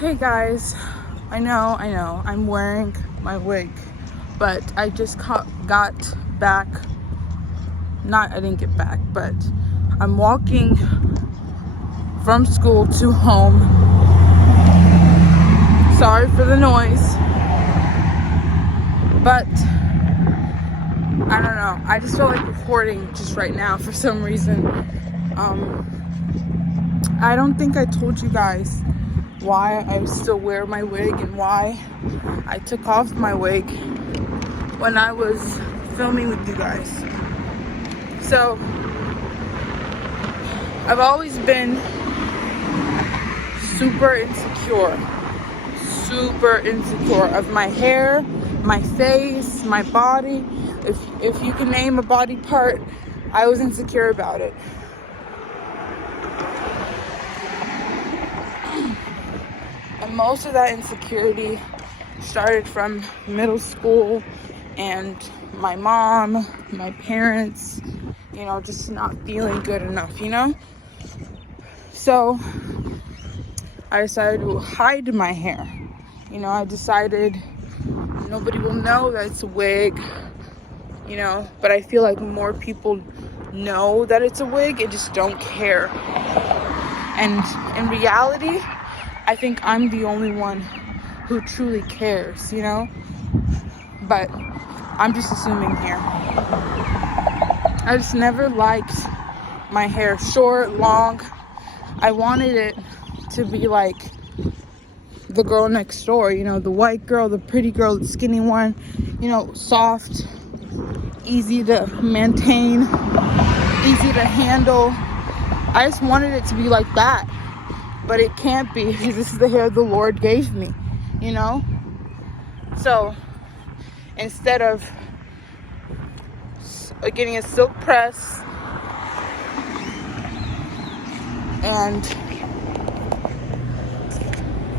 Hey guys, I know, I'm wearing my wig, but I just got back. I didn't get back, but I'm walking from school to home. Sorry for the noise, but I don't know. I just feel like recording just right now for some reason. I don't think I told you guys why I still wear my wig and why I took off my wig when I was filming with you guys. So I've always been super insecure of my hair, my face, my body. If you can name a body part, I was insecure about it. And most of that insecurity started from middle school and my mom, my parents, just not feeling good enough, So I decided to hide my hair. I decided nobody will know that it's a wig, but I feel like more people know that it's a wig and just don't care. And in reality, I think I'm the only one who truly cares, but I'm just assuming here. I just never liked my hair short, long. I wanted it to be like the girl next door, the white girl, the pretty girl, the skinny one, soft, easy to maintain, easy to handle. I just wanted it to be like that, but it can't be because this is the hair the Lord gave me, So instead of getting a silk press and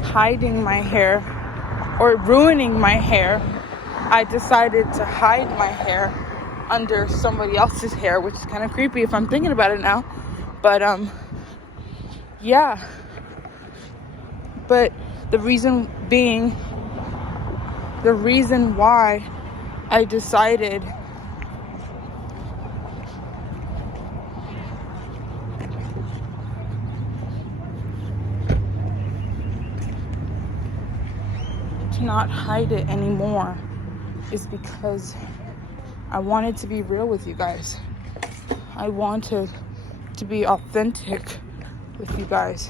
hiding my hair or ruining my hair, I decided to hide my hair under somebody else's hair, which is kind of creepy if I'm thinking about it now. But yeah. But the reason why I decided to not hide it anymore is because I wanted to be real with you guys. I wanted to be authentic with you guys.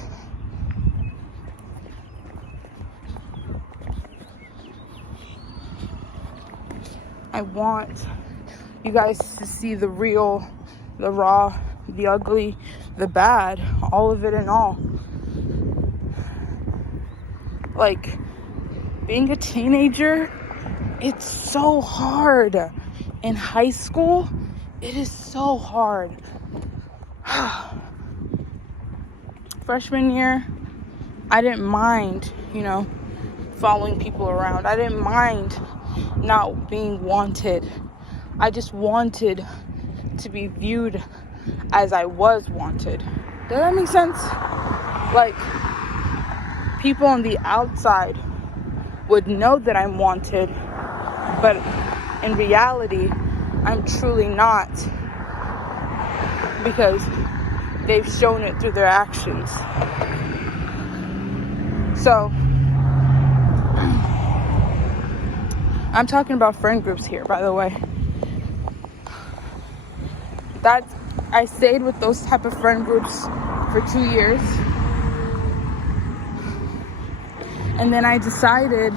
I want you guys to see the real, the raw, the ugly, the bad, all of it and all. Like, being a teenager, it's so hard. In high school, it is so hard. Freshman year, I didn't mind, following people around. I didn't mind not being wanted. I just wanted to be viewed as I was wanted. Does that make sense? Like, people on the outside would know that I'm wanted, but in reality, I'm truly not, because they've shown it through their actions. So I'm talking about friend groups here, by the way. I stayed with those type of friend groups for 2 years. And then I decided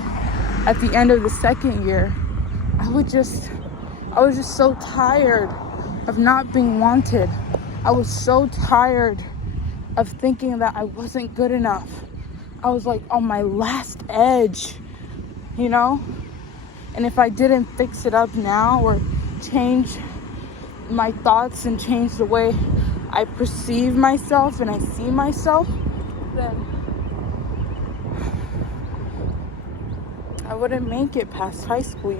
at the end of the second year, I was just so tired of not being wanted. I was so tired of thinking that I wasn't good enough. I was like on my last edge, And if I didn't fix it up now or change my thoughts and change the way I perceive myself and I see myself, then I wouldn't make it past high school,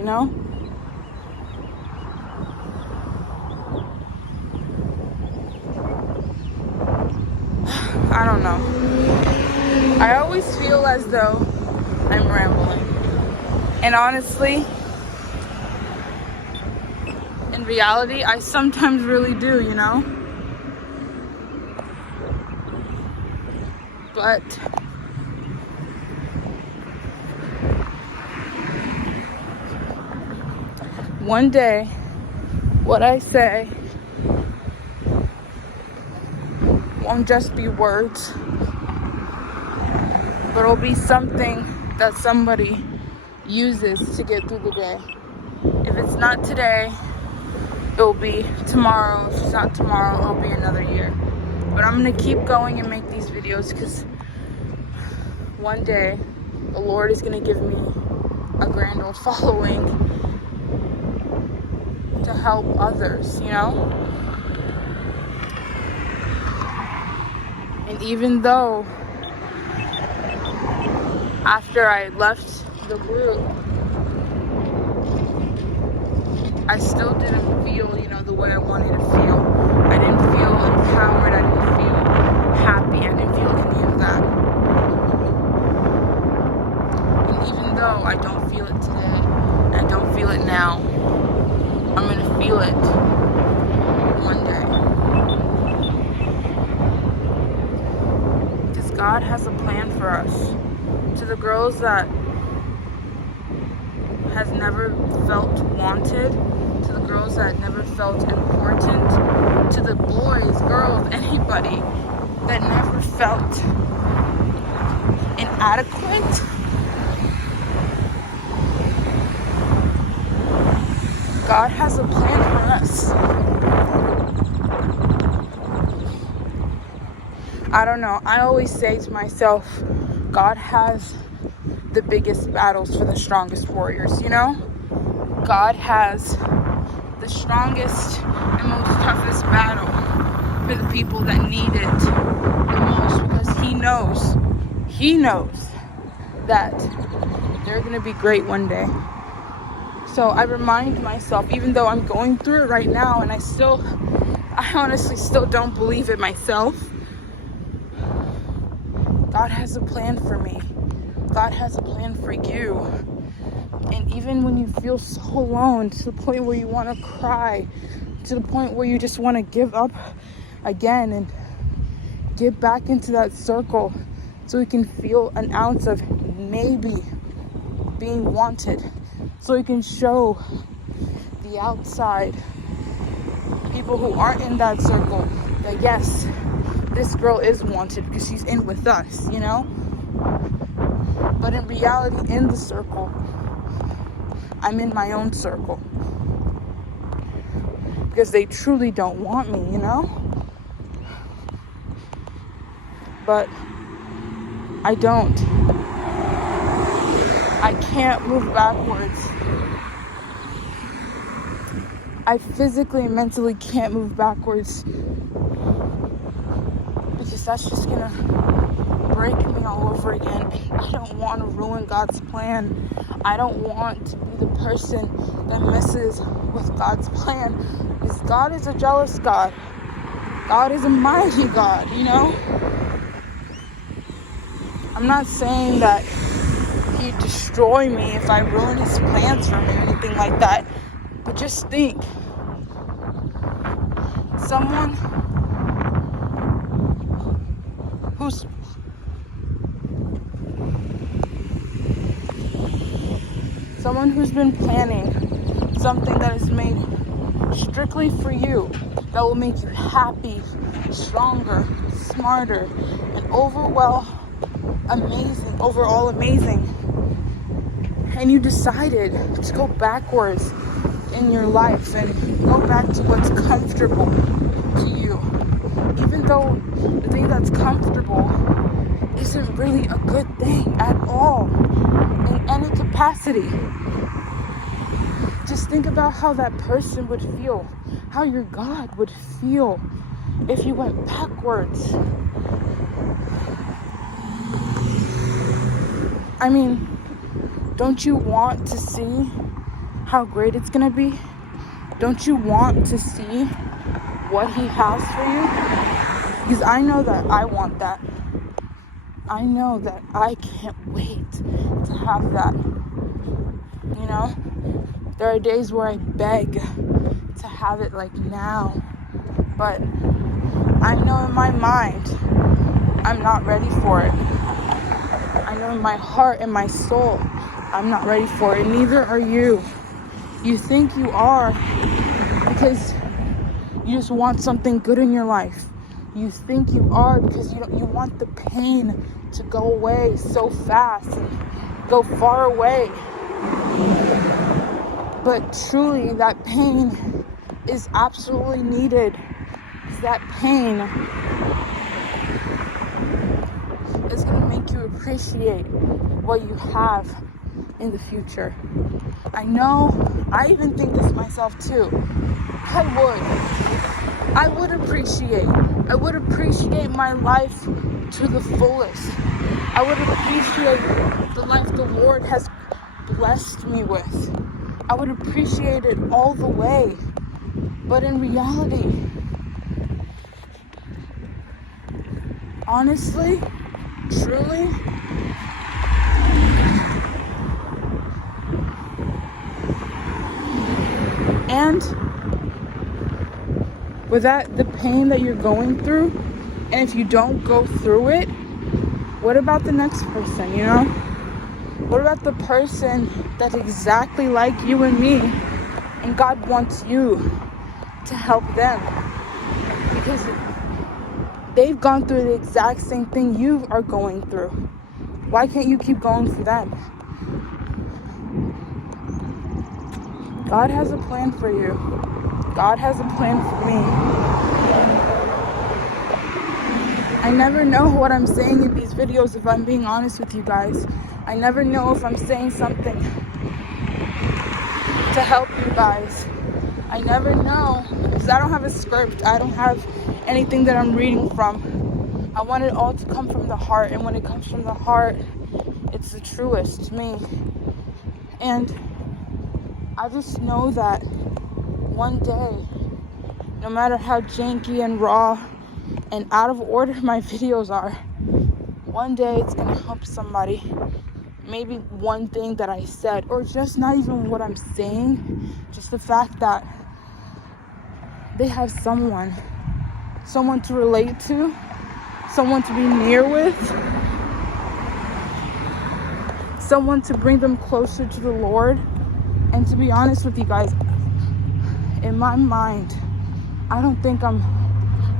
I don't know. I always always feel as though I'm rambling. And honestly, in reality, I sometimes really do, you know? But one day, what I say won't just be words, but it'll be something that somebody uses to get through the day. If it's not today, it'll be tomorrow. If it's not tomorrow, it'll be another year. But I'm gonna keep going and make these videos because one day the Lord is gonna give me a grand old following to help others, you know? And even though after I left the group, I still didn't feel, you know, the way I wanted to feel. I didn't feel empowered. I didn't feel happy. I didn't feel any of that. And even though I don't feel it today, and I don't feel it now, I'm going to feel it one day. Because God has a plan for us. To the girls that has never felt wanted, to the girls that never felt important, to the boys, girls, anybody that never felt inadequate, God has a plan for us. I don't know, I always say to myself, God has the biggest battles for the strongest warriors, you know? God has the strongest and most toughest battle for the people that need it the most, because he knows that they're gonna be great one day. So I remind myself, even though I'm going through it right now and I honestly still don't believe it myself, God has a plan for me. God has a plan for you. And even when you feel so alone, to the point where you want to cry, to the point where you just want to give up again and get back into that circle so you can feel an ounce of maybe being wanted, so you can show the outside people who aren't in that circle that yes, this girl is wanted because she's in with us, you know? But in reality, in the circle, I'm in my own circle. Because they truly don't want me, you know? But I don't. I can't move backwards. I physically and mentally can't move backwards. Because that's just gonna break me all over again. I don't want to ruin God's plan. I don't want to be the person that messes with God's plan. Because God is a jealous God. God is a mighty God, you know? I'm not saying that he'd destroy me if I ruin his plans for me or anything like that. But just think. Someone who's been planning something that is made strictly for you, that will make you happy, stronger, smarter, and overall amazing. And you decided to go backwards in your life and go back to what's comfortable to you. Even though the thing that's comfortable isn't really a good thing at all in any capacity. Just think about how that person would feel, how your God would feel if you went backwards. I mean, don't you want to see how great it's gonna be? Don't you want to see what he has for you? Because I know that I want that. I know that I can't wait to have that. You know, there are days where I beg to have it like now, but I know in my mind I'm not ready for it. I know in my heart and my soul I'm not ready for it. Neither are you. You think you are because you just want something good in your life. You think you are because you want the pain to go away so fast and go far away. But truly, that pain is absolutely needed. That pain is going to make you appreciate what you have in the future. I know, I even think this myself too. I would appreciate my life to the fullest. I would appreciate the life the Lord has blessed me with. I would appreciate it all the way. But in reality, honestly, truly, and with that, the pain that you're going through, and if you don't go through it, what about the next person, you know? What about the person that's exactly like you and me, and God wants you to help them? Because they've gone through the exact same thing you are going through. Why can't you keep going for them? God has a plan for you. God has a plan for me. I never know what I'm saying in these videos, if I'm being honest with you guys. I never know if I'm saying something to help you guys. I never know, because I don't have a script. I don't have anything that I'm reading from. I want it all to come from the heart, and when it comes from the heart, it's the truest to me. And I just know that one day, no matter how janky and raw and out of order my videos are, one day it's gonna help somebody. Maybe one thing that I said, or just not even what I'm saying, just the fact that they have someone to relate to, someone to be near with, someone to bring them closer to the Lord. And to be honest with you guys, in my mind, I don't think I'm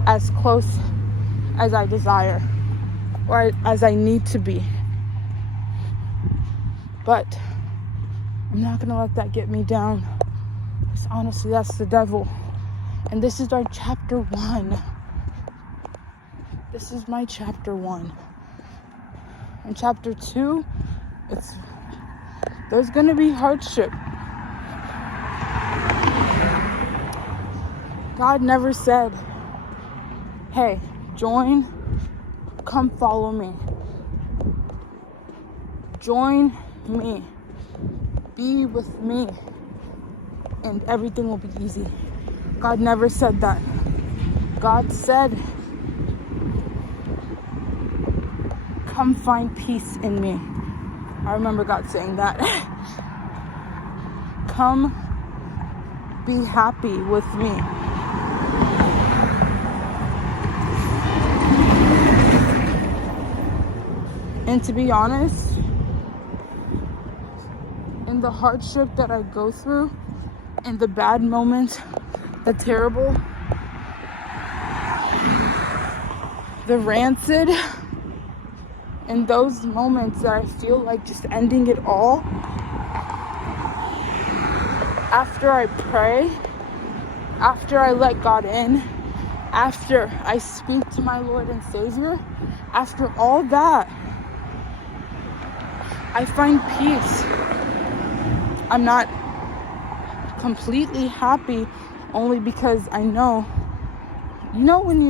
as close as I desire or as I need to be. But I'm not gonna let that get me down, because honestly, that's the devil. And this is our chapter 1. This is my chapter 1. And chapter 2, there's gonna be hardship. God never said, hey, come follow me. Join me. Be with me. And everything will be easy. God never said that. God said, come find peace in me. I remember God saying that. Come be happy with me. And to be honest, in the hardship that I go through, in the bad moments, the terrible, the rancid, in those moments that I feel like just ending it all, after I pray, after I let God in, after I speak to my Lord and Savior, after all that, I find peace. I'm not completely happy, only because I know, when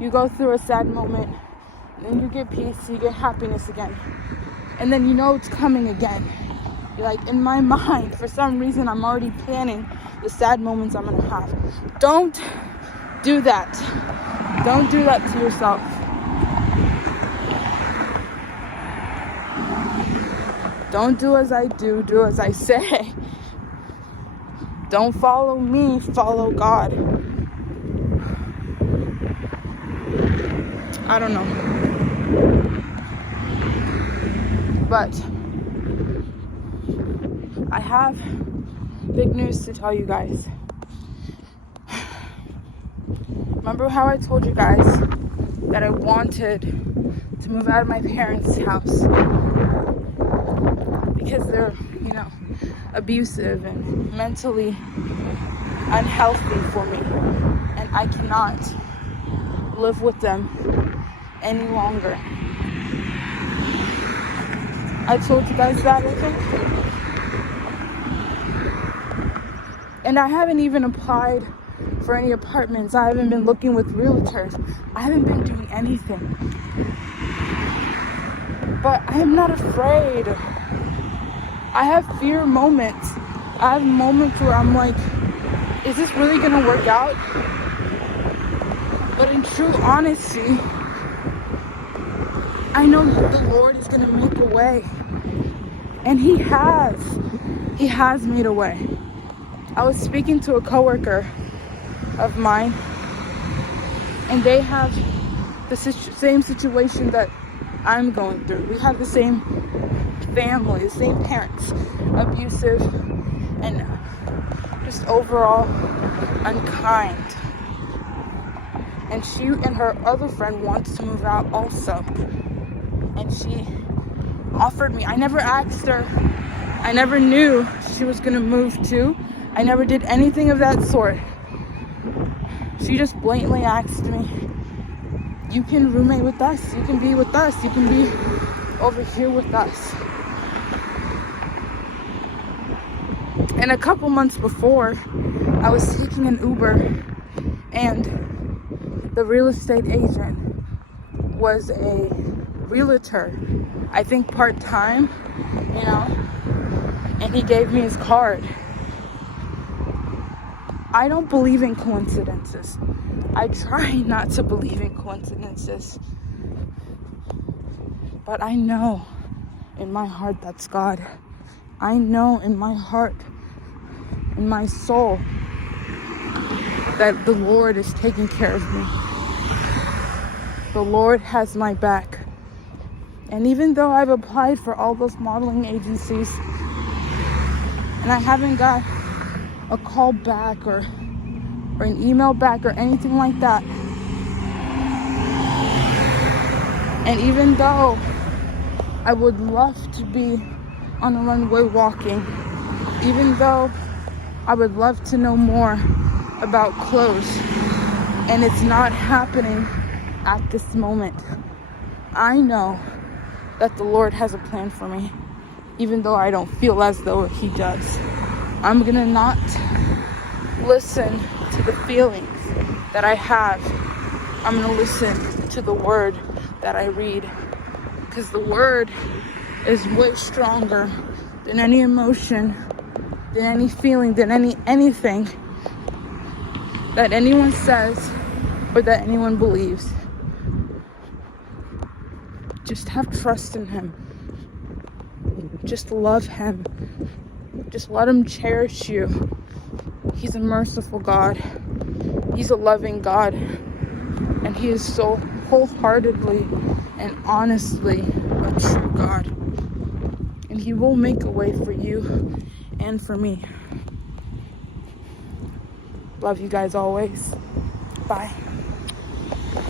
you go through a sad moment, and then you get peace, you get happiness again, and then it's coming again. You're like, in my mind, for some reason, I'm already planning the sad moments I'm gonna have. Don't do that. Don't do that to yourself. Don't do as I do, do as I say. Don't follow me, follow God. I don't know. But I have big news to tell you guys. Remember how I told you guys that I wanted to move out of my parents' house because they're, abusive and mentally unhealthy for me, and I cannot live with them any longer. I told you guys that, I think. And I haven't even applied for any apartments. I haven't been looking with realtors. I haven't been doing anything. But I am not afraid. I have fear moments. I have moments where I'm like, is this really gonna work out? But in true honesty, I know that the Lord is gonna make a way. And He has. He has made a way. I was speaking to a coworker of mine, and they have the same situation that I'm going through. We have the same family, the same parents, abusive and just overall unkind. And she and her other friend wants to move out also. And she offered me. I never asked her. I never knew she was gonna move too. I never did anything of that sort. She just blatantly asked me, you can roommate with us, you can be with us, you can be over here with us. And a couple months before, I was taking an Uber, and the real estate agent was a realtor, I think part-time, and he gave me his card. I don't believe in coincidences. I try not to believe in coincidences. But I know in my heart that's God. I know in my heart, in my soul, that the Lord is taking care of me. The Lord has my back. And even though I've applied for all those modeling agencies and I haven't got a call back or an email back or anything like that, and even though I would love to be on a runway walking, even though I would love to know more about clothes, and it's not happening at this moment, I know that the Lord has a plan for me, even though I don't feel as though He does. I'm gonna not listen to the feelings that I have. I'm gonna listen to the word that I read, because the word is way stronger than any emotion, than any feeling, than anything that anyone says or that anyone believes. Just have trust in Him. Just love Him. Just let Him cherish you. He's a merciful God. He's a loving God. And He is so wholeheartedly and honestly a true God. And He will make a way for you and for me. Love you guys always. Bye.